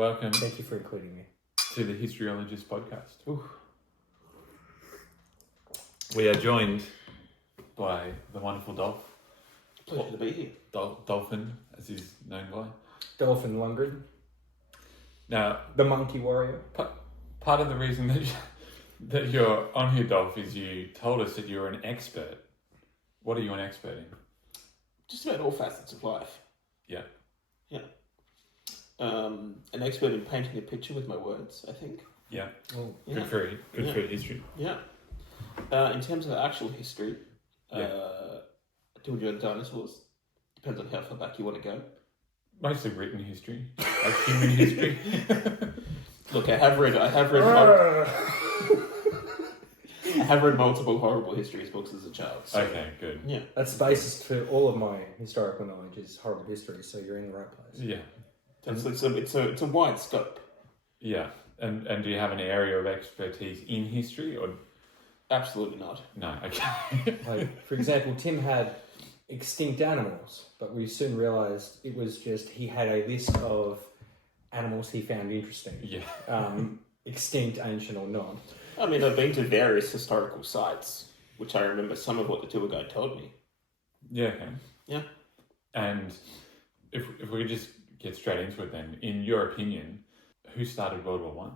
Welcome Thank you for including me. to the Historyologist podcast. Ooh. We are joined by the wonderful Dolph. Pleasure to be here. Dolphin, as he's known by. Dolphin Lundgren, Now, the monkey warrior. part of the reason that you're on here, Dolph, is you told us that you're an expert. What are you an expert in? Just about all facets of life. Yeah. Yeah. An expert in painting a picture with my words, I think. Yeah. Oh, Yeah. Good for history. Yeah. In terms of actual history, I do enjoy the dinosaurs. Depends on how far back you want to go. Mostly written history, like human history. Look, I have read multiple horrible histories books as a child. So, Okay, good. Yeah. That's the basis for all of my historical knowledge is horrible history, so you're in the right place. Yeah. It's a wide scope. Yeah. And do you have an area of expertise in history or Absolutely not. no? Okay. Like, for example, Tim had extinct animals, but we soon realised it was just he had a list of animals he found interesting. Yeah. Extinct, ancient or not. I mean, I've been to various historical sites, which I remember some of what the tour guide told me. Yeah. Okay. Yeah. And if we could just get straight into it, then, in your opinion, who started World War One?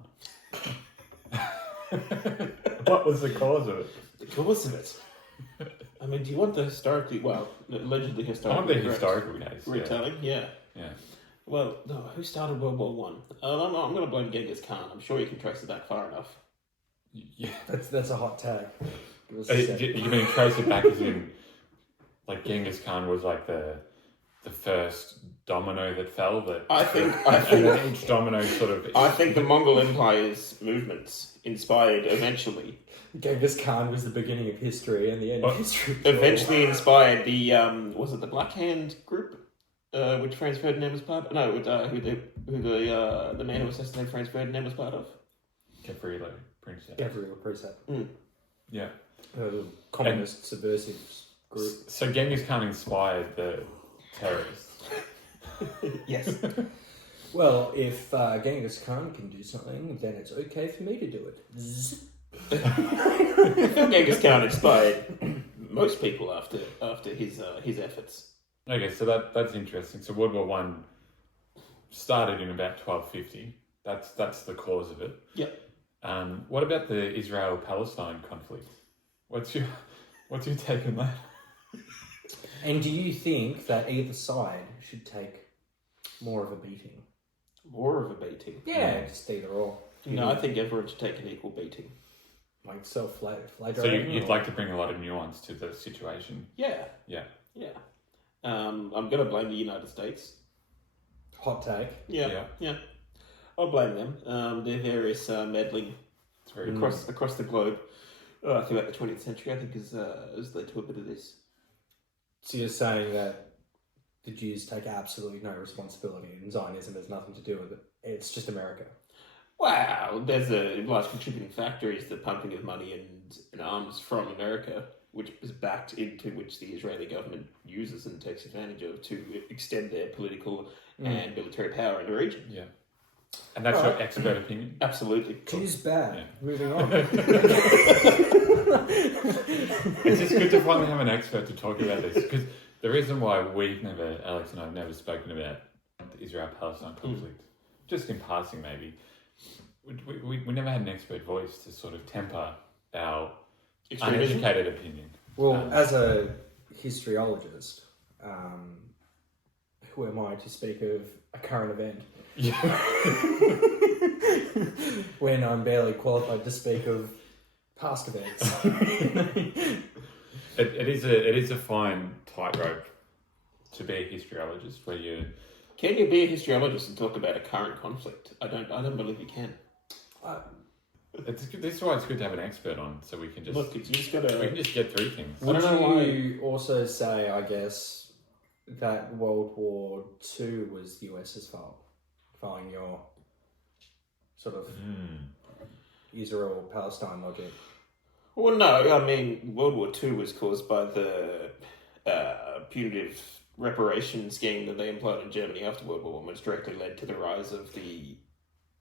What was the cause of it? The cause of it. I mean, do you want the allegedly I historical? want the historical case. retelling? Yeah. Yeah. Well, no. Who started World War One? I'm going to blame Genghis Khan. I'm sure you can trace it back far enough. Yeah. That's a hot tag. Give us You a sec. mean trace it back as in, like, Genghis Khan was like the first domino that fell? I think And then each domino sort of. I think the Mongol Empire's movements inspired eventually Genghis Khan was the beginning of history and the end of history. eventually inspired the was it the Black Hand group, which Franz Ferdinand was part of? No, who the man who assassinated Franz Ferdinand was part of. Gavrilo Princip. Gavrilo Princip. Yeah. Communist subversive group. So Genghis Khan inspired the terrorists. Yes. Well, if Genghis Khan can do something, then it's okay for me to do it. Zzz. I think Genghis Khan inspired most people after his efforts. Okay, so that's interesting. So World War One started in about 1250. That's the cause of it. Yep. What about the Israel-Palestine conflict? What's your take on that? And do you think that either side should take more of a beating? More of a beating. Yeah, just either or. No, I think everyone should take an equal beating. Like self-flagellating. So you'd like to bring a lot of nuance to the situation. Yeah. Yeah. Yeah. I'm going to blame the United States. Hot take. Yeah. I'll blame them. Their various meddling It's very across the globe throughout the 20th century, I think, has led to a bit of this. So you're saying that the Jews take absolutely no responsibility and Zionism has nothing to do with it. It's just America. Wow, there's a large contributing factor is the pumping of money and arms from America, which is backed into which the Israeli government uses and takes advantage of to extend their political and military power in the region. Yeah. And that's your expert opinion? Absolutely. Jews bad. Yeah. Moving on. It's just good to finally have an expert to talk about this, because the reason why Alex and I have never spoken about the Israel-Palestine conflict, just in passing maybe, we never had an expert voice to sort of temper our Extremism? uneducated opinion. Well, as a historiologist, who am I to speak of a current event Yeah. when I'm barely qualified to speak of past events? It is a fine tightrope to be a historiologist, where you. Can you be a historiologist and talk about a current conflict? I don't believe you can. This is why it's good to have an expert on, so we can just Look, you just we gotta. can just get through things. Would don't know why- you also say, I guess, that World War II was the US's fault, following your sort of Israel-Palestine logic? Well, no, I mean, World War II was caused by the punitive reparation scheme that they employed in Germany after World War I, which directly led to the rise of the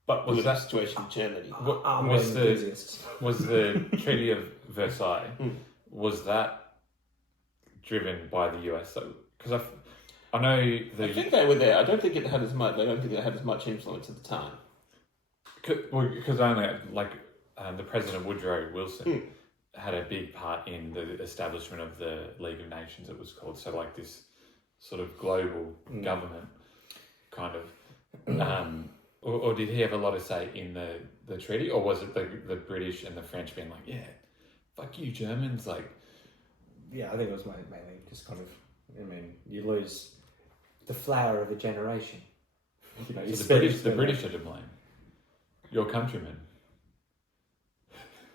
But was political that situation in Germany. what I'm was an the enthusiast. was the Treaty of Versailles? Mm. Was that driven by the US? Because I know the I think they were there. I don't think it had as much. I don't think it had as much influence at the time. because only like the President Woodrow Wilson Mm. had a big part in the establishment of the League of Nations. It was called so like this sort of global government kind of. Or did he have a lot of say in the treaty, or was it the British and the French being like, yeah, fuck you Germans, like, Yeah, I think it was mainly just kind of. I mean, you lose the flower of a generation. You know, you so spend- the British are to blame, your countrymen.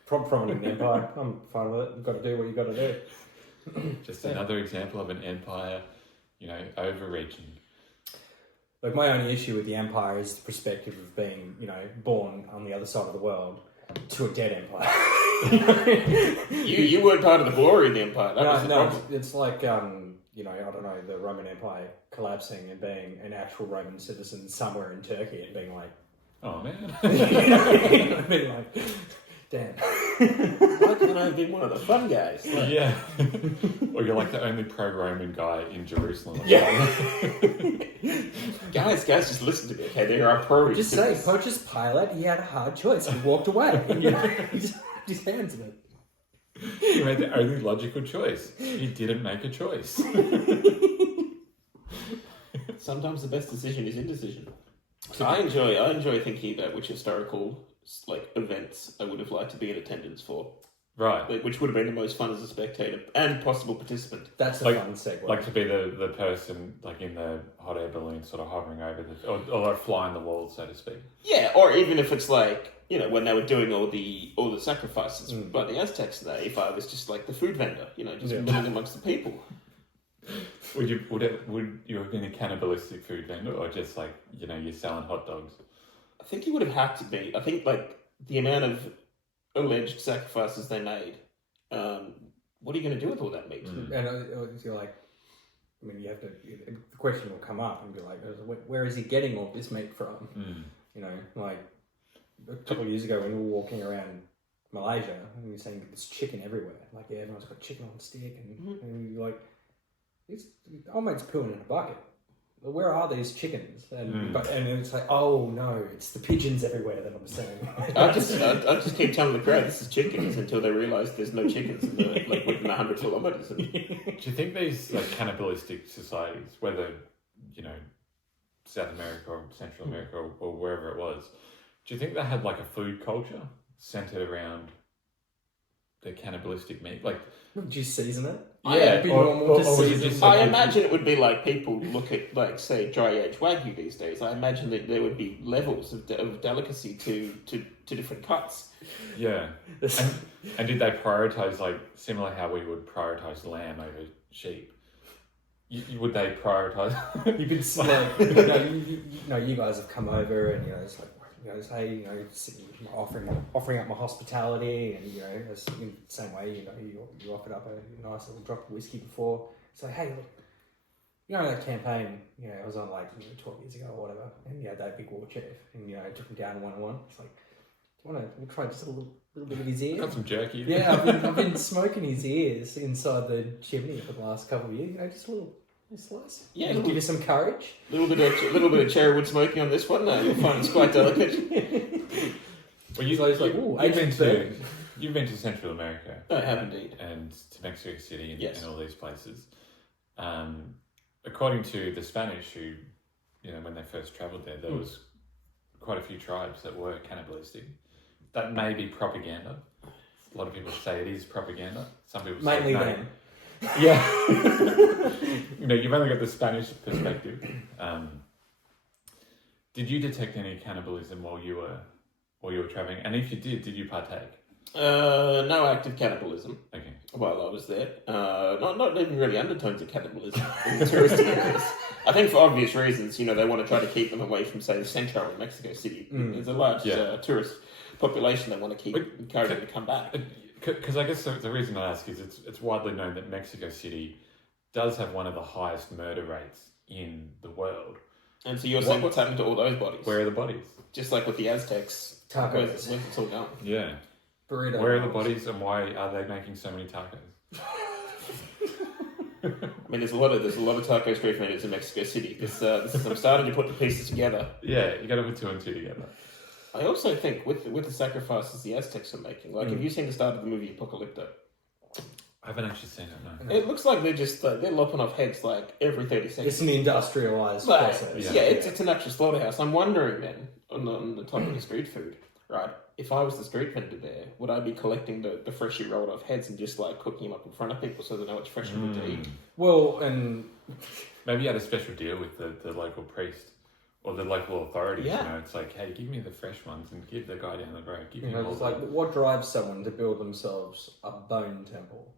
from an empire. I'm fine with it. You've got to do what you got to do. Just another example of an empire, overreaching. Like my only issue with the empire is the perspective of being, born on the other side of the world to a dead empire. You weren't part of the glory of the empire. That was the problem. It's like I don't know, the Roman Empire collapsing and being an actual Roman citizen somewhere in Turkey and being like, Oh man. being like, damn. Why can't I be one of the fun guys? Like, Yeah. Or you're like the only pro-Roman guy in Jerusalem. guys, just listen to me. Okay, there are pros. Just to say, this. Pontius Pilate, he had a hard choice. He walked away. And, he just put his hands in it. He made the only logical choice. He didn't make a choice. Sometimes the best decision is indecision. So I enjoy thinking about which historical events I would have liked to be in attendance for, Right. which would have been the most fun as a spectator and possible participant. That's a Like- fun segue. Like to be the person like in the hot air balloon sort of hovering over or like flying the wall, so to speak. Yeah, or even if it's like, when they were doing all the sacrifices by the Aztecs today, if I was just like the food vendor, just milling amongst the people. Would you have been a cannibalistic food vendor or just like, you're selling hot dogs? I think you would have had to be. I think like the amount of alleged sacrifices they made. What are you going to do with all that meat? And you're like, you have to. The question will come up and be like, where is he getting all this meat from? Like a couple of years ago when we were walking around Malaysia and we were saying there's chicken everywhere. Like, yeah, everyone's got chicken on a stick, and you're like, old mate's pooing in a bucket. Where are these chickens? And it's like, oh no, it's the pigeons everywhere that I'm saying. I just keep telling the crowd this is chickens until they realise there's no chickens in within 100 kilometres. Do you think these like cannibalistic societies, whether South America or Central America or wherever it was, do you think they had like a food culture centered around the cannibalistic meat? Like, Would you season it? Yeah, It'd be normal to or was it season. just I like- imagine it would be like people look at, like, say, dry-aged Wagyu these days. I imagine that there would be levels of delicacy to different cuts. yeah. And did they prioritize like similar how we would prioritize lamb over sheep? Would they prioritize? You could like, you guys have come over and it's like, hey, offering up my hospitality, and as in the same way, you offered up a nice little drop of whiskey before. It's like, hey, look, that campaign, I was on like 12 years ago or whatever, and that big war chief, and I took him down one-on-one. It's like, do you want to try just a little bit of his ear? Got some jerky. Yeah, I've been smoking his ears inside the chimney for the last couple of years. Just a little slice. Yeah, It'll give you some courage. A little bit of cherrywood smoking on this one. You'll find it's quite delicate. Well, you've been to Central America. I have indeed. And to Mexico City and, Yes. and all these places. According to the Spanish, who, when they first travelled there was quite a few tribes that were cannibalistic. That may be propaganda. A lot of people say it is propaganda. Some people say Mainly no. them. Yeah. You've only got the Spanish perspective. Did you detect any cannibalism while you were travelling? And if you did you partake? No active cannibalism Okay. while I was there. Not even really undertones of cannibalism in the touristy areas. I think for obvious reasons, they want to try to keep them away from, say, the Centro in Mexico City. There's a large tourist population they want to keep encouraging to come back. Because I guess the reason I ask is it's widely known that Mexico City does have one of the highest murder rates in the world. And so you're saying what's happened to all those bodies? Where are the bodies? Just like with the Aztecs. Tacos. Where's it all going? Yeah. Burrito. Where are the bodies and why are they making so many tacos? I mean, there's a lot of taco street vendors in Mexico City. I'm starting to put the pieces together. Yeah, you got to put two and two together. I also think with the sacrifices the Aztecs are making, like, have you seen the start of the movie Apocalypto? I haven't actually seen it, no. It looks like they're just they're lopping off heads like every 30 seconds. It's an industrialized Like, process. yeah, it's an actual slaughterhouse. I'm wondering then, on the topic of street food, right? If I was the street vendor there, would I be collecting the freshly rolled off heads and just like cooking them up in front of people so they know it's fresh and good to eat? Well, and Maybe you had a special deal with the local priest or the local authorities. Yeah. You know, it's like, hey, give me the fresh ones and give the guy down the road. Give you me know, all it's the... like, what drives someone to build themselves a bone temple?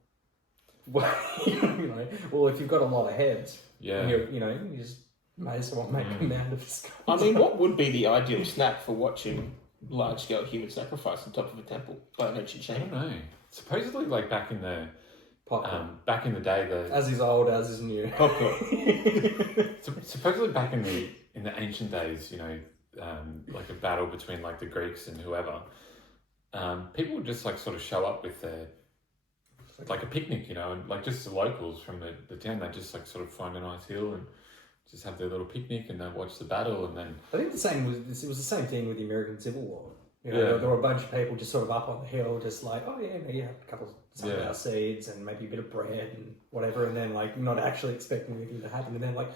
Well, you know, well, if you've got a lot of heads, Yeah. you just may as well make a mound of skulls. I mean, what would be the ideal snack for watching large-scale human sacrifice on top of a temple by an ancient I chain? don't know. Supposedly, like back in the day, As is old, as is new. Popcorn. supposedly back in the ancient days, you know, like a battle between like the Greeks and whoever, people would just like sort of show up with their like a picnic, you know, and like just the locals from the town. They just like sort of find a nice hill and just have their little picnic and they watch the battle and then. I think it was the same thing with the American Civil War. You know, Yeah. there were a bunch of people just sort of up on the hill, just like, oh yeah, you have a couple of sunflower seeds and maybe a bit of bread and whatever, and then like not actually expecting anything to happen, and then like,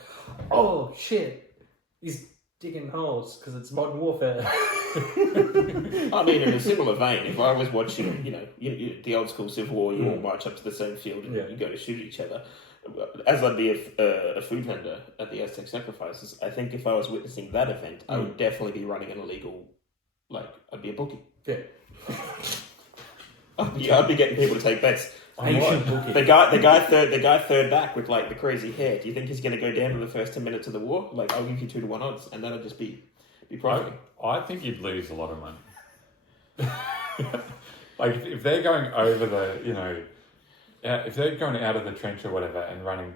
oh shit, he's digging holes because it's modern warfare. I mean, in a similar vein, if I was watching, the old school Civil War, you all march up to the same field and you go to shoot each other. As I'd be a food vendor at the Aztec sacrifices, I think if I was witnessing that event, I would definitely be running an illegal, I'd be a bookie. Yeah. I'd be getting people to take bets. Ancient bookie. The guy third back with like the crazy hair. Do you think he's going to go down in the first 10 minutes of the war? Like, I'll give you 2-1 odds, and that'll just be profiting. I think you'd lose a lot of money. Like if they're going over the, you know, if they're going out of the trench or whatever and running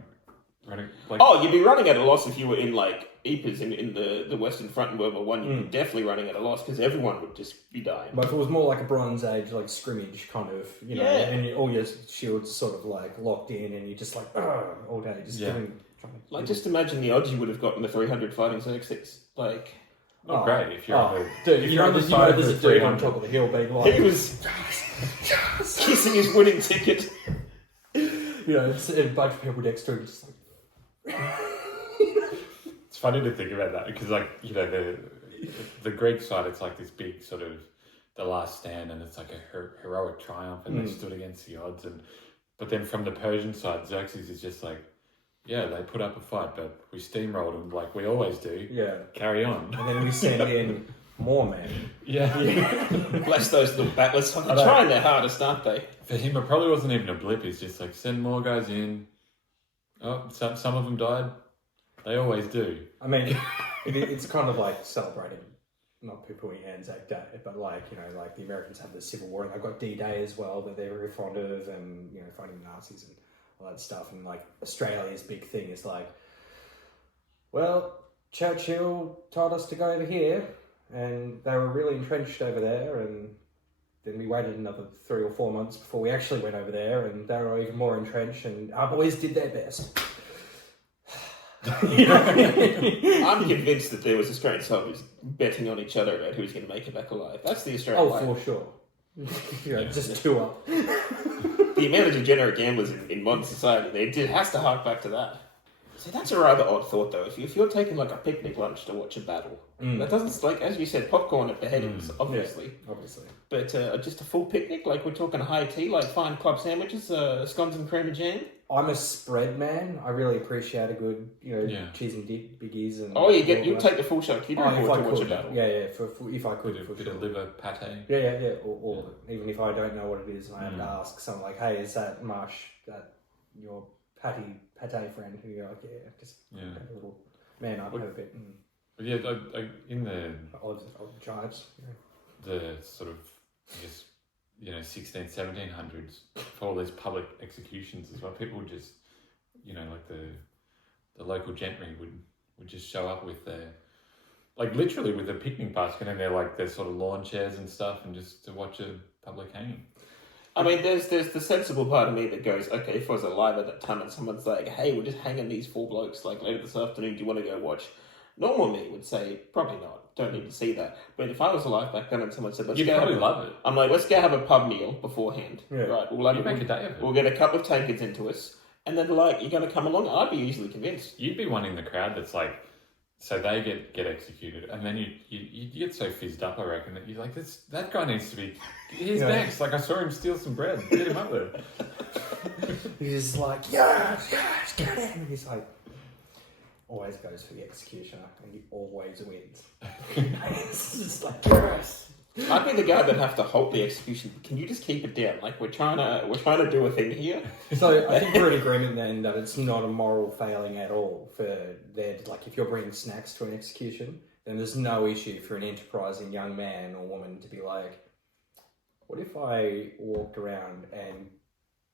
like. Oh, you'd be running at a loss if you were in like Ypres in the Western Front in World War One. You'd be definitely running at a loss because everyone would just be dying. But if it was more like a Bronze Age, like scrimmage kind of, you know, and all your shields sort of like locked in, and you're just like all day, just trying to. Just imagine the odds you would have got in the 300 fighting Xerxes. Like, Not great if you're on the dude, if you you're know, on the there's side of a the dude on 300. top of the hill being like, he was kissing his winning ticket. you know, it's a bunch of people next to him just like. It's funny to think about that because, like, you know, the Greek side, it's like this big sort of the last stand, and it's like a heroic triumph, and they stood against the odds. But then from the Persian side, Xerxes is just like, yeah, they put up a fight, but we steamrolled them like we always do. Yeah. Carry on. And then we send in more men. Yeah. Bless those little battlers. They're trying their hardest, aren't they? For him, it probably wasn't even a blip. He's just like, send more guys in. Oh, some of them died. They always do. I mean, it's kind of like celebrating, not people in Anzac Day, but like, you know, like the Americans have the Civil War and they've got D-Day as well that they're very fond of, and, you know, fighting Nazis and all that stuff. And like Australia's big thing is like, well, Churchill told us to go over here and they were really entrenched over there, and then we waited another 3 or 4 months before we actually went over there, and they were even more entrenched, and our boys did their best. I'm convinced that there was Australian soldiers betting on each other about who's going to make it back alive. That's the Australian way. For sure. You know, just 2 up. The amount of degenerate gamblers in modern society, it has to hark back to that. See, that's a rather odd thought, though. If you're taking like a picnic lunch to watch a battle, that doesn't, like, as you said, popcorn at the headings, obviously. Yeah, obviously. But just a full picnic, like we're talking high tea, like fine club sandwiches, scones and cream and jam. I'm a spread man. I really appreciate a good, you know, cheese and dip, biggies, and. Oh, you take the full charcuterie board to watch a could. battle. Yeah, if I could, for Bit sure. of liver pate. Yeah. Or even if I don't know what it is, and I have to ask someone like, "Hey, is that Marsh, that your pate friend?" Who you're like, "Yeah, just have a little man up, have a bit." But yeah, in the Odd chives. Yeah. the sort of, I guess, you know, 1700s, for all these public executions as well, people would just, you know, like the local gentry would would just show up with their, like literally with a picnic basket and their sort of lawn chairs and stuff, and just to watch a public hanging. I mean, there's the sensible part of me that goes, okay, if I was alive at that time and someone's like, hey, we're just hanging these 4 blokes like later this afternoon, do you want to go watch? Normal me would say, probably not, don't need to see that. But if I was alive back then and someone said, You'd probably love it. I'm like, let's go have a pub meal beforehand. Yeah. Right, You'd make a day of it. We'll get a couple of tankards into us, and then like, you're going to come along? I'd be easily convinced. You'd be one in the crowd that's like, so they get executed, and then you get so fizzed up, I reckon, that you're like, that guy needs to be, he's next. Like, I saw him steal some bread. Get him up there. He's like, yes, get him. And he's like, always goes for the executioner, and he always wins. It's just like, yes. I'd be the guy that'd have to halt the execution. Can you just keep it down? Like, we're trying to do a thing here. So I think we're in agreement then that it's not a moral failing at all for like, if you're bringing snacks to an execution, then there's no issue for an enterprising young man or woman to be like, what if I walked around and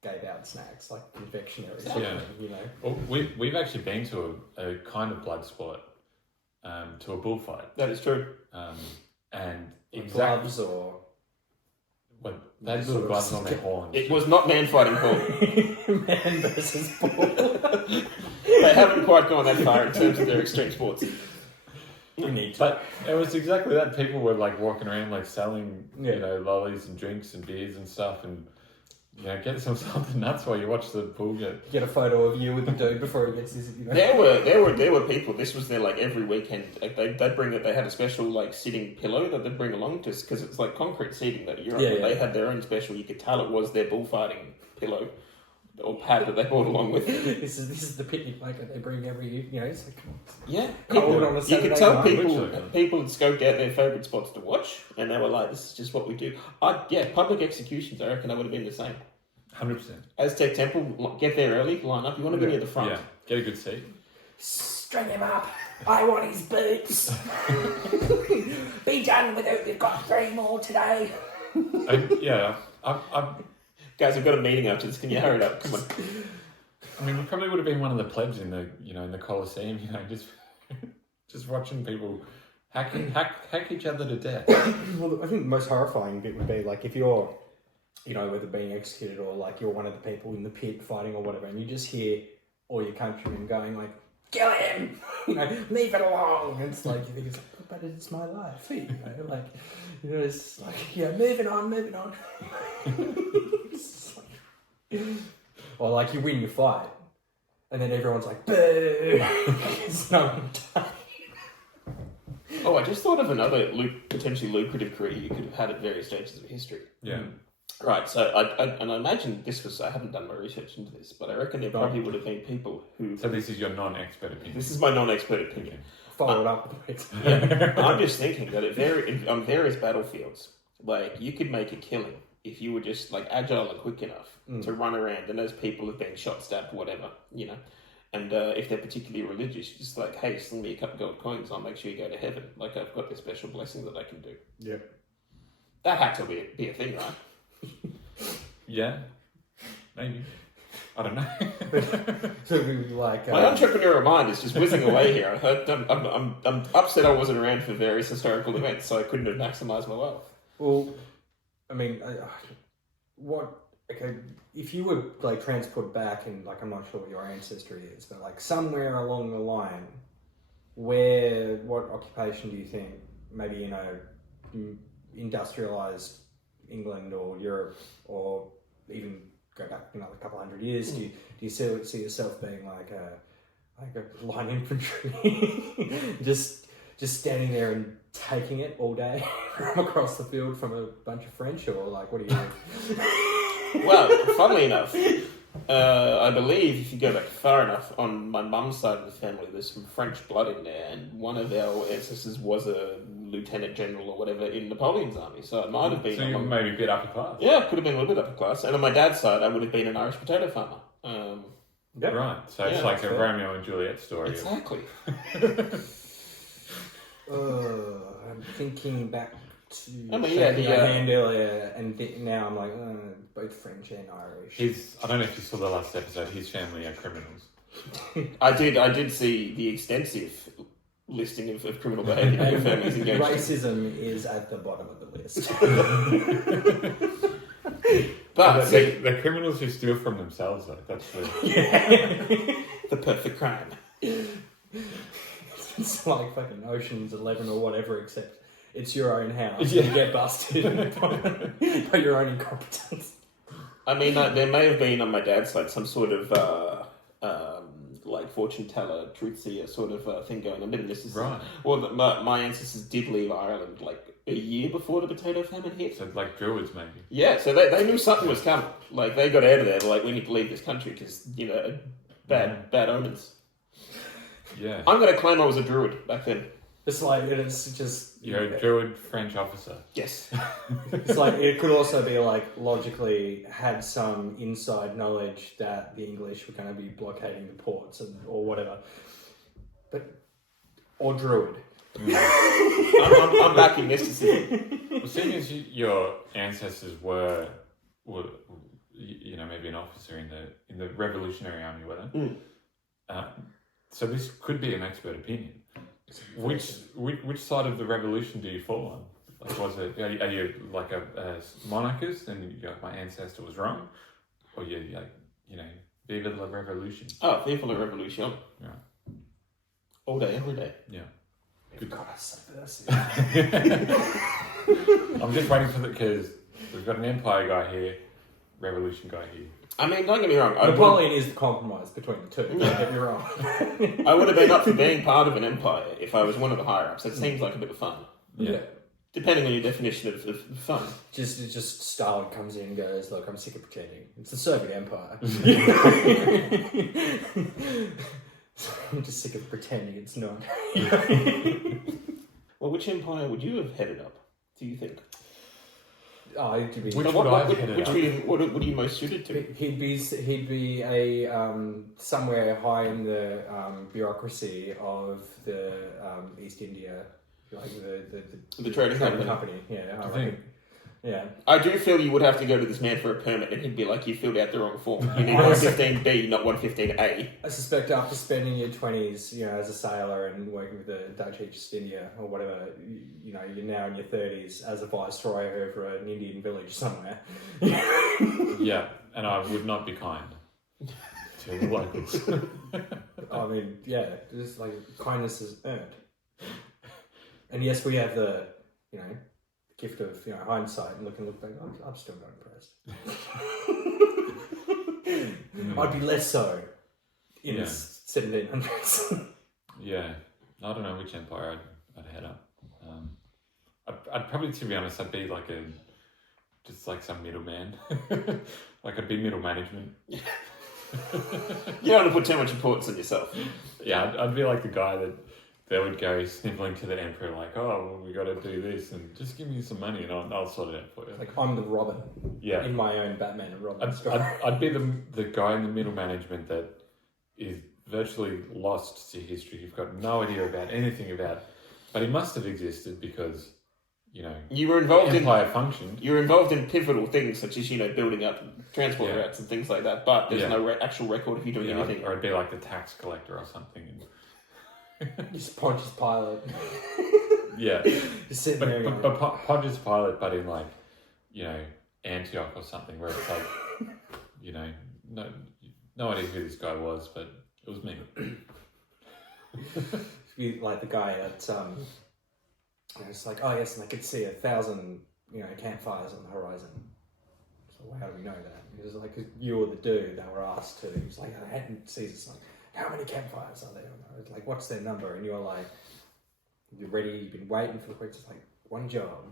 gave out snacks, like confectionery, Yeah. you know? Well, we've actually been to a kind of blood sport, to a bullfight. That is true. And Gloves or... Well, they had little gloves on their horns. It was not man fighting, Paul. Man versus ball. They haven't quite gone that far in terms of their extreme sports. You need to. But it was exactly that. People were like walking around like selling, Yeah. you know, lollies and drinks and beers and stuff, and you know, get something nuts while you watch the bull get. Get a photo of you with the dude before he gets his. You know. There were people. This was their like every weekend. Like, they'd bring it. They had a special like sitting pillow that they'd bring along just because it's like concrete seating that you're on. Yeah, But yeah. They had their own special. You could tell it was their bullfighting pillow or pad that they brought along with. This is the picnic blanket they bring every. You know, it's like. Yeah, Cold on a you Saturday could tell night. people had scoped out their favourite spots to watch, and they were like, "This is just what we do." Public executions. I reckon I would have been the same. 100%. Aztec Temple, get there early, line up. You want to be near the front. Yeah, get a good seat. String him up. I want his boots. Be done with it. We've got 3 more today. Yeah, Guys, I've got a meeting after this. Can you hurry it up? Come on. I mean, we probably would have been one of the plebs in the Colosseum. You know, just watching people hack each other to death. Well, I think the most horrifying bit would be like if you're, you know, whether being executed or like you're one of the people in the pit fighting or whatever, and you just hear all your countrymen going like, "Kill him!" You know, leave it alone. And it's like you think, but it's my life. You know, like, you know, it's like, yeah, moving on. It's like, or like you win your fight, and then everyone's like, "Boo!" It's no one died. Oh, I just thought of another potentially lucrative career you could have had at various stages of history. Yeah. Right, so I imagine this was, I haven't done my research into this, but I reckon there probably would have been people who... So this is your non-expert opinion. This is my non-expert opinion. Followed up with Yeah, I'm just thinking that on various battlefields, like, you could make a killing if you were just, like, agile and quick enough to run around, and those people have been shot, stabbed, whatever, you know. And if they're particularly religious, you're just like, hey, send me a couple gold coins, I'll make sure you go to heaven. Like, I've got this special blessing that I can do. Yeah. That had to be a thing, right? Yeah, maybe. I don't know. So we would like... My entrepreneurial mind is just whizzing away here. I'm upset I wasn't around for various historical events, so I couldn't have maximised my wealth. Well, I mean, okay, if you were like transported back and like, I'm not sure what your ancestry is, but like somewhere along the line, what occupation do you think, maybe, you know, industrialised England or Europe, or even go back another couple hundred years, do you see yourself being like a line infantry, just standing there and taking it all day from across the field from a bunch of French, or like, what do you think? Well, funnily enough, I believe if you go back far enough, on my mum's side of the family, there's some French blood in there, and one of our ancestors was a lieutenant general or whatever in Napoleon's army, so it might have been... So you maybe a bit upper class. Yeah, it could have been a little bit upper class. And on my dad's side, I would have been an Irish potato farmer. Yep. Right, so it's Yeah, like a fair. Romeo and Juliet story. Exactly. I'm thinking back to I mean, yeah, shaking the, my hand earlier, and now I'm like, both French and Irish. I don't know if you saw the last episode, his family are criminals. I did see the extensive listing of criminal behaviour that your family's engaged in. Racism is at the bottom of the list. But the criminals who steal from themselves, though, that's the... the perfect crime. It's like fucking Ocean's 11 or whatever, except it's your own house. Yeah. You get busted by your own incompetence. I mean, there may have been on my dad's side some sort of like fortune teller, truth seer sort of thing going on. But this is Right. Well, my ancestors did leave Ireland like a year before the potato famine hit. So like Druids, maybe. Yeah, so they knew something was coming. Like they got out of there. They're like, we need to leave this country because bad omens. Yeah. I'm going to claim I was a druid back then. It's like, it's just... You're a Druid French officer. Yes. It's like, it could also be like, logically had some inside knowledge that the English were going to be blockading the ports or whatever. Or Druid. I'm backing mysticism. Well, seeing as your ancestors were maybe an officer in the Revolutionary Army, were they? So this could be an expert opinion. Which side of the revolution do you fall on? Like, was it are you like a monarchist and you go, my ancestor was wrong, or you like viva la revolution? Oh, viva la revolution! Yeah, all day, every day. yeah. Good God, subversive. I'm just waiting for because we've got an empire guy here, revolution guy here. I mean, don't get me wrong. Napoleon is the compromise between the two. Don't get me wrong. I would have been up for being part of an empire if I was one of the higher ups. That seems like a bit of fun. Yeah. Depending on your definition of fun. Just Stalin comes in and goes, look, I'm sick of pretending. It's the Soviet Empire. I'm just sick of pretending it's not. Well, which empire would you have headed up, do you think? Oh, he'd be, Which would I have headed up? What are you most suited to? he'd be a somewhere high in the bureaucracy of the East India, like The trading company. Yeah, I think- reckon. Yeah. I do feel you would have to go to this man for a permit and he'd be like, you filled out the wrong form. You need 115B, not 115A. I suspect after spending your 20s, as a sailor and working with the Dutch East India or whatever, you're now in your 30s as a viceroy over an Indian village somewhere. Yeah, and I would not be kind to the locals. I mean, yeah, just like kindness is earned. And yes, we have the, gift of hindsight and look back. I'm still not impressed. I'd be less so in the 1700s. Yeah, I don't know which empire I'd head up. I'd probably, to be honest, I'd be like just like some middleman. Like I'd be middle management. You don't want to put too much importance on yourself. Yeah, I'd be like the guy that they would go sniveling to the emperor like, oh, well, we got to do this and just give me some money and I'll sort it out for you. Like I'm the Robin. Yeah. In my own Batman and Robin story. I'd be the guy in the middle management that is virtually lost to history. You've got no idea about anything about, but he must have existed because, You were involved the empire functioned. You were involved in pivotal things such as building up transport routes and things like that. But there's no actual record of you doing anything. Or I'd be like the tax collector or something. Just Pontius Pilate. Yeah. Just sitting there. But Pontius Pilate, but in like, Antioch or something where it's like, no idea who this guy was, but it was me. Be like the guy that it's like, oh yes, and I could see 1,000 campfires on the horizon. So how do we know that? It was like, 'cause you were the dude that were asked to. He was like, I hadn't seen this. Like, how many campfires are there? It's like, what's their number? And you're like, you're ready. You've been waiting for the question. It's like one job,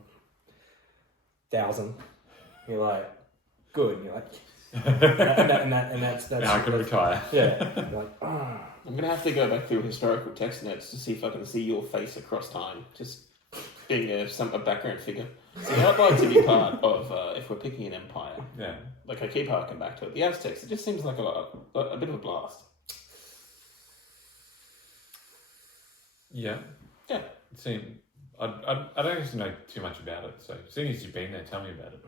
1,000. You're like, good. And you're like, and that's Now I can retire. Yeah. You're like, ah. I'm going to have to go back through historical text notes to see if I can see your face across time. Just being a background figure. See, I'd like to be part of, if we're picking an empire. Yeah. Like I keep harking back to it. The Aztecs, it just seems like a bit of a blast. Yeah. Yeah. I don't actually know too much about it, so seeing as you've been there, tell me about it.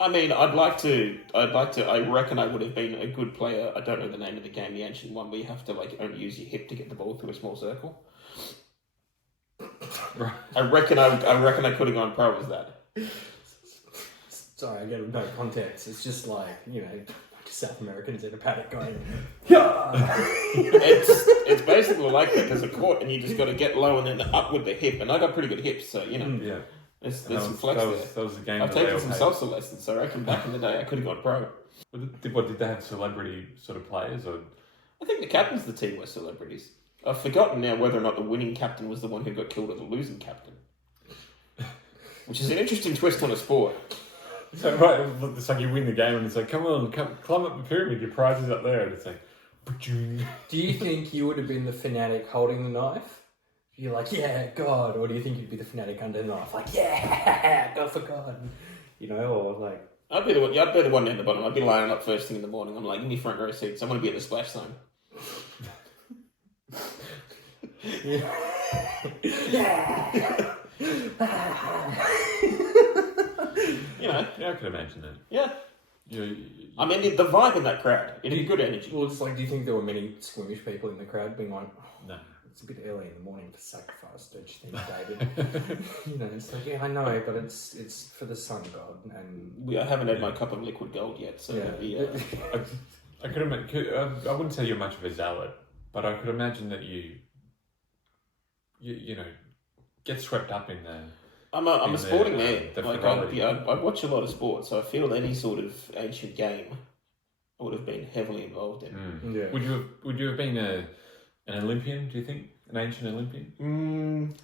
I mean, I'd like to. I reckon I would have been a good player. I don't know the name of the game, the ancient one, where you have to only use your hip to get the ball through a small circle. Right. I reckon I could have gone pro as that. Sorry, I get no context. It's just like, South Americans in a paddock going, yeah. It's basically like that. There's a court, and you just got to get low and then up with the hip. And I got pretty good hips, so Yeah. there's some flex there. That was a game. I've that they taken some all salsa lessons, so I reckon back in the day I could have gone pro. had. What did they have? Celebrity sort of players, or I think the captains of the team were celebrities. I've forgotten now whether or not the winning captain was the one who got killed or the losing captain. Which is an interesting twist on a sport. so right? It's like you win the game, and it's like, come on, climb up the pyramid. Your prize is up there, and it's like, Do you think you would have been the fanatic holding the knife? You're like, yeah, God. Or do you think you'd be the fanatic under the knife? Like, yeah, go for God. Or like... I'd be the one down the bottom. I'd be lining up first thing in the morning. I'm like, give me front row seats. I want to be at the splash zone. Yeah. yeah, I could imagine that. Yeah. You, I mean, the vibe in that crowd. It had good energy. Well, it's like, do you think there were many squeamish people in the crowd being like, no. it's a bit early in the morning for sacrifice, don't you think, David? It's like, yeah, I know, but it's for the sun god, and I haven't had my cup of liquid gold yet, so yeah. I could imagine. I wouldn't say you're much of a zealot, but I could imagine that you get swept up in the. I'm a sporting man. frivolity. I watch a lot of sports, so I feel any sort of ancient game I would have been heavily involved in. Yeah. Would you have been an Olympian? Do you think an ancient Olympian?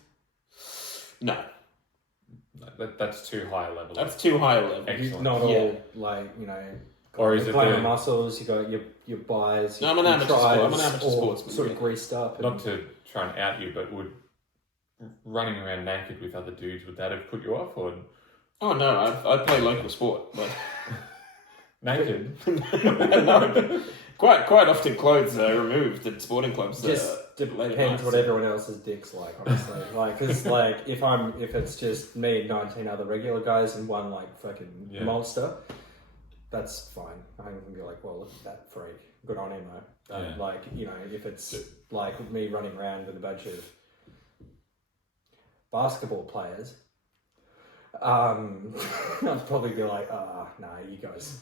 No, that's too high a level. that's too high a level. Excellent. Not all Or is it playing the- muscles? You got your buys. No, I'm an your amateur tries, I'm an amateur all sportsman, Sort yeah. of greased up. Not to try and out you, but running around naked with other dudes, would that have put you off, or Oh no, I play local sport. But naked? no, quite often clothes are removed at sporting clubs. Just late at depends night, what so- everyone else's dick's like, honestly. Because if it's just me and 19 other regular guys and one fucking Yeah. monster, that's fine. I can be like, well, look at that freak. Good on him, though. Yeah. If it's like me running around with a bunch of basketball players, I'd probably be like, nah, you guys,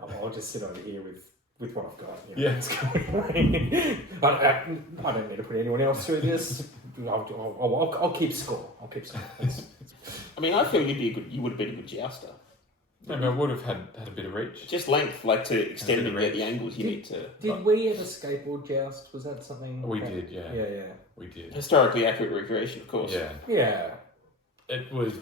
I'll just sit over here with what I've got. Yeah. It's going I don't need to put anyone else through this. I'll keep score. I mean, I feel you would have been a good jouster. Maybe I would have had a bit of reach. Just length, to extend and get the angles you Did- need to. Did we ever skateboard joust? Was that something? We did, yeah. Yeah. We did. Historically accurate recreation, of course. Yeah. Yeah. It was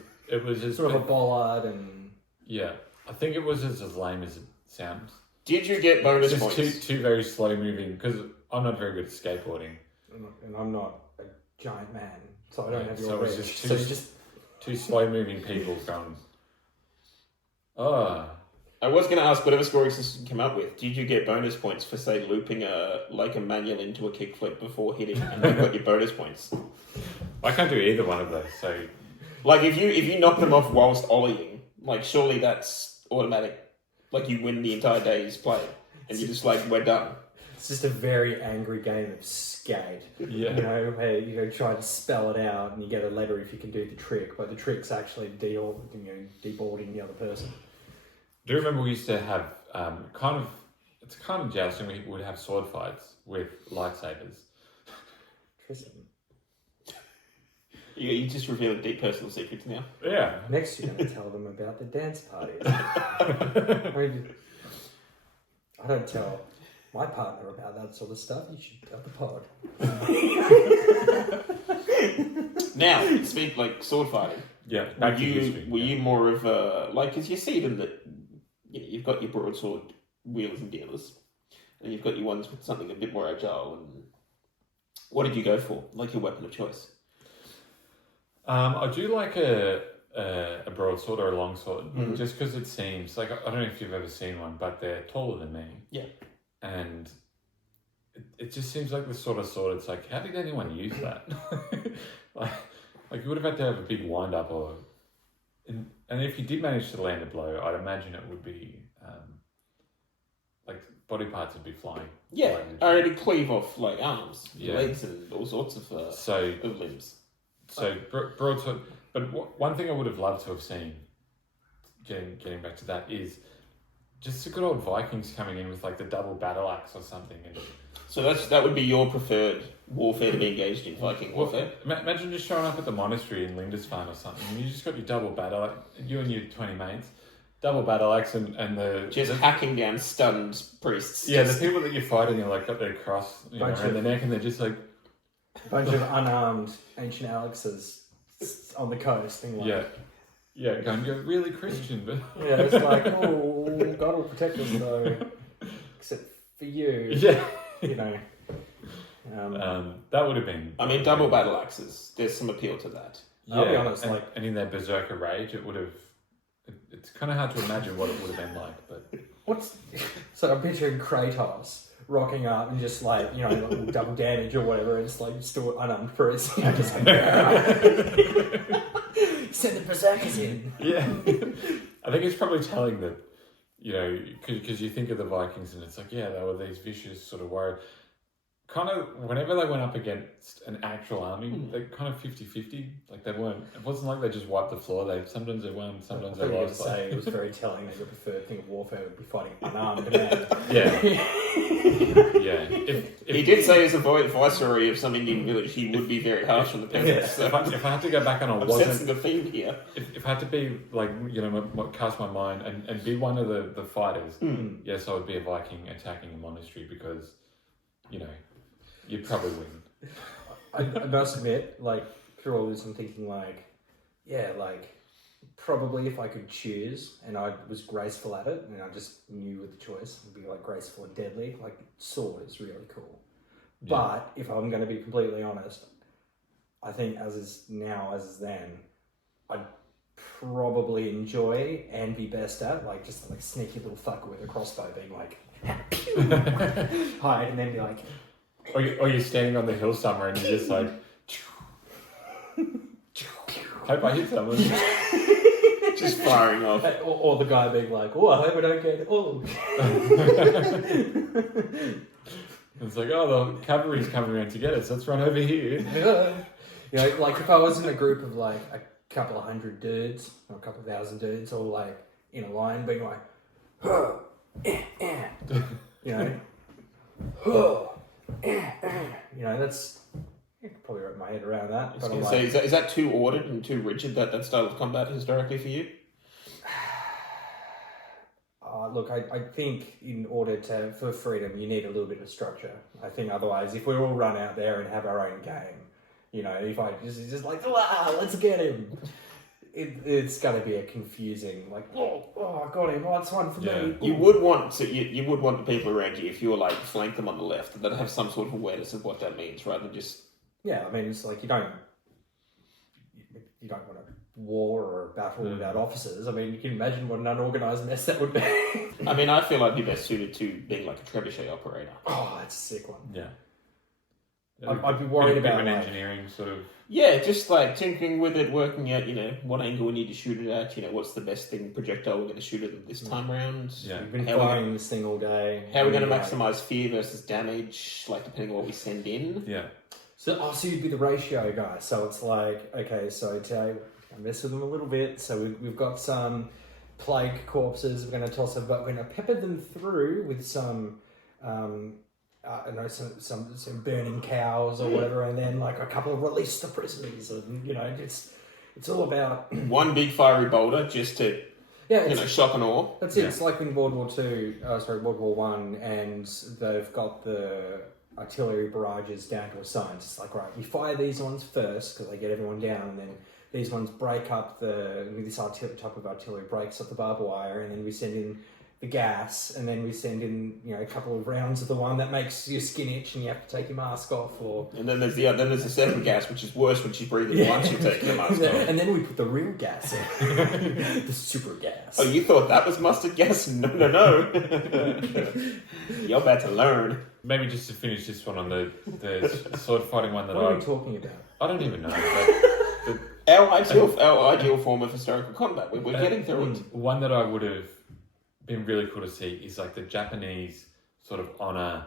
as Sort of a bollard and... yeah. I think it was as lame as it sounds. Did you get bonus Just points? two very slow moving, because I'm not very good at skateboarding. And I'm not a giant man, so I don't have So your it was reach. just So you just... Two slow moving people going, oh. I was going to ask whatever scoring system you came up with. Did you get bonus points for say looping a manual into a kickflip before hitting, and you got your bonus points? I can't do either one of those, so If you knock them off whilst ollieing, surely that's automatic. You win the entire day's play, and you're just we're done. It's just a very angry game of skate. yeah. Where you try to spell it out and you get a letter if you can do the trick, but the trick's actually deboarding the other person. Do you remember we used to have it's kind of jousting, we would have sword fights with lightsabers. Tristan. You just revealed deep personal secrets now. Yeah. Next, you're going to tell them about the dance parties. I don't tell my partner about that sort of stuff. You should tell the pod. Now, speak sword fighting. Yeah. Back to history. Were you more of a because you see them that you've got your broadsword wheelers and dealers, and you've got your ones with something a bit more agile. And what did you go for? Your weapon of choice? I do like a broadsword or a longsword, Mhm. just because it seems I don't know if you've ever seen one, but they're taller than me. Yeah. And it just seems like the sort of sword. It's how did anyone use that? you would have had to have a big wind up, or and if you did manage to land a blow, I'd imagine it would be like body parts would be flying. Yeah, flying. I already cleave off like arms, Yeah. legs, and all sorts of limbs. So broadsword. But one thing I would have loved to have seen, getting back to that, is just the good old Vikings coming in with like the double battle axe or something. And So that would be your preferred warfare to be engaged in, Viking warfare. Imagine just showing up at the monastery in Lindisfarne or something, and you just got your double battle axe, you and your 20 mates, double battle axe, and Just hacking down stunned priests. Yeah, the people that you're fighting are like got their cross around their neck, and they're just like A bunch of unarmed ancient Alexes on the coast. Being like, going, you're really Christian, but yeah, it's like, oh, God will protect us though, except for you. yeah. You know. That would have been. I mean, double battle axes. There's some appeal to that. I'll be honest, and in their berserker rage, it would have. It's kind of hard to imagine what it would have been like, but So I'm picturing Kratos rocking up and just like, you know, like double damage or whatever, and it's like still unarmed priest, you know, just like send the berserkers in. Yeah, I think it's probably telling that, you know, because you think of the Vikings and it's like, yeah, they were these vicious sort of warriors. Kind of, whenever they went up against an actual army, they kind of 50-50. Like they weren't. It wasn't like they just wiped the floor. Sometimes they won, sometimes they lost. Say it was very telling that your preferred thing of warfare would be fighting unarmed men. Yeah, yeah. If He did say as a viceroy of some Indian village, he would be very harsh on the peasants. if I had to go back on a I'm sensing the theme here. If I had to be like, you know, cast my mind and be one of the fighters, yes, I would be a Viking attacking a monastery because, you know, you'd probably win. I must admit, like, through all this, I'm thinking, like, yeah, like, probably if I could choose and I was graceful at it and I just knew with the choice, it'd be like graceful and deadly. Like, sword is really cool. Yeah. But if I'm going to be completely honest, I think as is now, as is then, I'd probably enjoy and be best at, like, just like sneaky little fucker with a crossbow being like, hide, and then be like, or you're standing on the hill somewhere and you're just like, hope I hit someone. Just firing off. Or the guy being like, oh, I hope I don't get, oh. It's like, oh, the cavalry's coming around to get us, let's run over here. You know, like if I was in a group of like a couple of hundred dudes or a couple of thousand dudes all like in a line being like, you know, you know, that's, I could probably wrap my head around that. I was going to say, is that too ordered and too rigid, that style of combat historically for you? Look, I think in order for freedom, you need a little bit of structure. I think otherwise, if we all run out there and have our own game, you know, if I just like, let's get him, it's going to be a confusing, like, oh, I got him, that's one for me. You would want the people around you, if you were like flank them on the left, that have some sort of awareness of what that means, rather than just. Yeah, I mean, it's like you don't want a war or a battle without officers. I mean, you can imagine what an unorganised mess that would be. I mean, I feel I'd be best suited to being like a trebuchet operator. Oh, that's a sick one. Yeah. I'd be worried about an engineering sort of. Yeah, just like tinkering with it, working out, you know, what angle we need to shoot it at. You know, what's the best thing projectile we're going to shoot it this time round. Yeah, we've been firing this thing all day. How are we going to maximise fear versus damage? Like depending on what we send in. Yeah. So you'd be the ratio guy. So it's like, okay, so today I mess with them a little bit. So we've got some plague corpses. We're going to toss them, but we're going to pepper them through with some. I know some burning cows or whatever, and then like a couple of release the prisoners, and you know it's all about one big fiery boulder just to shock and awe. That's it. It's like in World War War One, and they've got the artillery barrages down to a science. It's like, right, we fire these ones first because they get everyone down, and then these ones break up this type of artillery breaks up the barbed wire, and then we send in the gas, and then we send in, you know, a couple of rounds of the one that makes your skin itch and you have to take your mask off. And then there's the second gas, which is worse when she's breathing once you take your mask off. And then we put the real gas in. The super gas. Oh, you thought that was mustard gas? No. You're about to learn. Maybe just to finish this one on the sword fighting one that What are we talking about? I don't even know. our ideal form of historical combat. We're getting through it. One that I would have been really cool to see is like the Japanese sort of honor,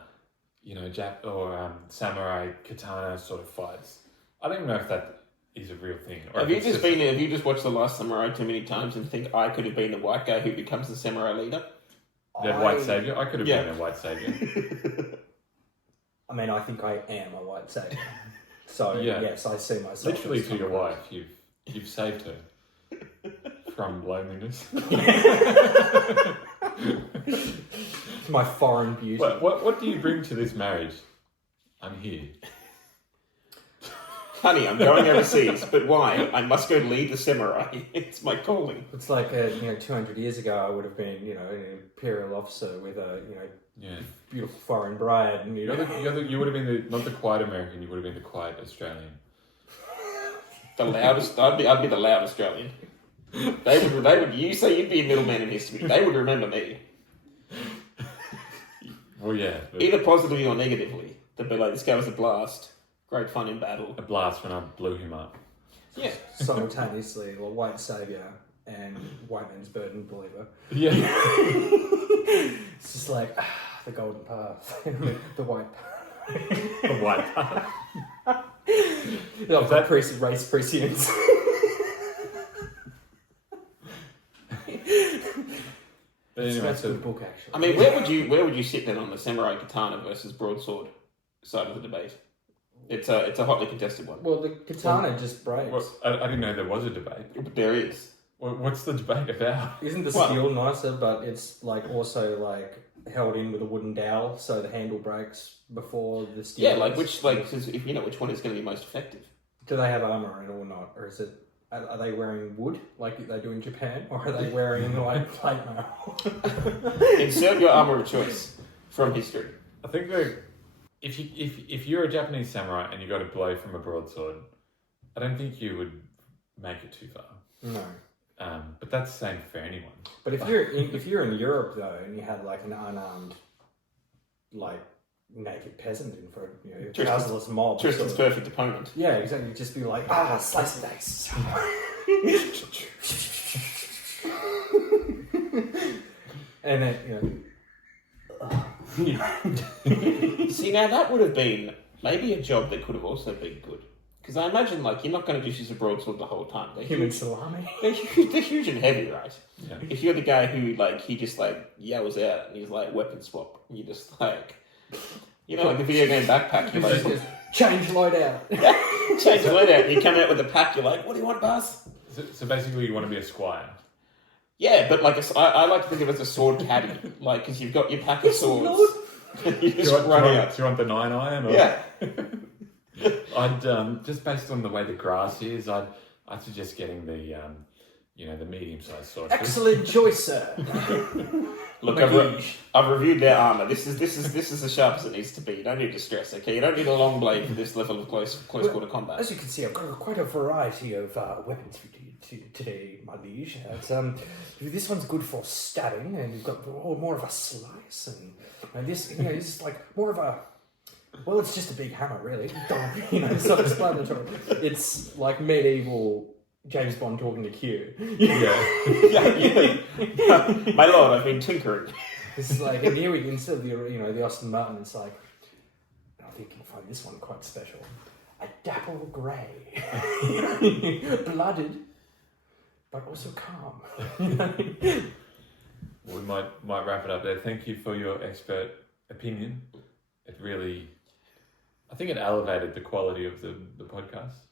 samurai katana sort of fights. I don't even know if that is a real thing. Have you just watched The Last Samurai too many times and think I could have been the white guy who becomes the samurai leader? The white savior? I could have been a white savior. I mean, I think I am a white savior. So, yes, I see myself. Literally to your wife, you've saved her from loneliness. It's my foreign beauty. What do you bring to this marriage? I'm here. Honey, I'm going overseas, but why? I must go lead the samurai. It's my calling. It's like, 200 years ago, I would have been, an imperial officer with a, beautiful foreign bride. And, you would have been not the quiet American, you would have been the quiet Australian. The loudest, I'd be the loud Australian. They would, you say you'd be a middleman in history. They would remember me. Well, yeah. Either positively or negatively. They'd be like, this guy was a blast. Great fun in battle. A blast when I blew him up. Yeah. Simultaneously, well, white saviour and white man's burden believer. Yeah. It's just like, the golden path. The white path. The white path. Race prescience. But anyway, that's a good book, actually. I mean, where would you sit then on the samurai katana versus broadsword side of the debate? It's a hotly contested one. Well, the katana just breaks. Well, I didn't know there was a debate. But there is. Well, what's the debate about? Isn't the steel nicer, but it's also held in with a wooden dowel, so the handle breaks before the steel. Yeah, which if you know which one is going to be most effective. Do they have armor in or not, or is it? Are they wearing wood like they do in Japan, or are they wearing plate mail? Insert your armor of choice from history. I think that if you're a Japanese samurai and you got a blow from a broadsword, I don't think you would make it too far. No. But that's the same for anyone. But if you're in Europe though, and you had an unarmed, naked peasant in for a trouserless mob, Tristan's perfect opponent. Yeah, exactly. You'd just be like, slice and dice. And then See, now that would have been maybe a job that could have also been good. Because I imagine, you're not going to just use a broadsword the whole time. They're human huge. salami. They're huge and heavy, right? Yeah. If you're the guy who, he just, yells out and he's weapon swap, and you're just like the video game backpack, you're like... Change loadout. Change loadout, and you come out with a pack, you're like, what do you want, boss? So basically you want to be a squire. Yeah, but I like to think of it as a sword caddy, because you've got your pack of swords. You just run out. Do you want the 9-iron? Or? Yeah. I'd just based on the way the grass is, I'd suggest getting the the medium-sized sword. Excellent choice, sir. Look, I've reviewed their armor. This is as sharp as it needs to be. You don't need to stress, okay? You don't need a long blade for this level of close quarter combat. As you can see, I've got quite a variety of weapons for you today, my liege. This one's good for stabbing, and you've got more of a slice, and this is more of a. Well, it's just a big hammer, really. Self-explanatory. It's like medieval James Bond talking to Q. Yeah. My lord, I've been tinkering. It's and here we instead of the Aston Martin, it's I think you can find this one quite special. A dapple grey, blooded, but also calm. We might wrap it up there. Thank you for your expert opinion. It really, I think it elevated the quality of the podcast.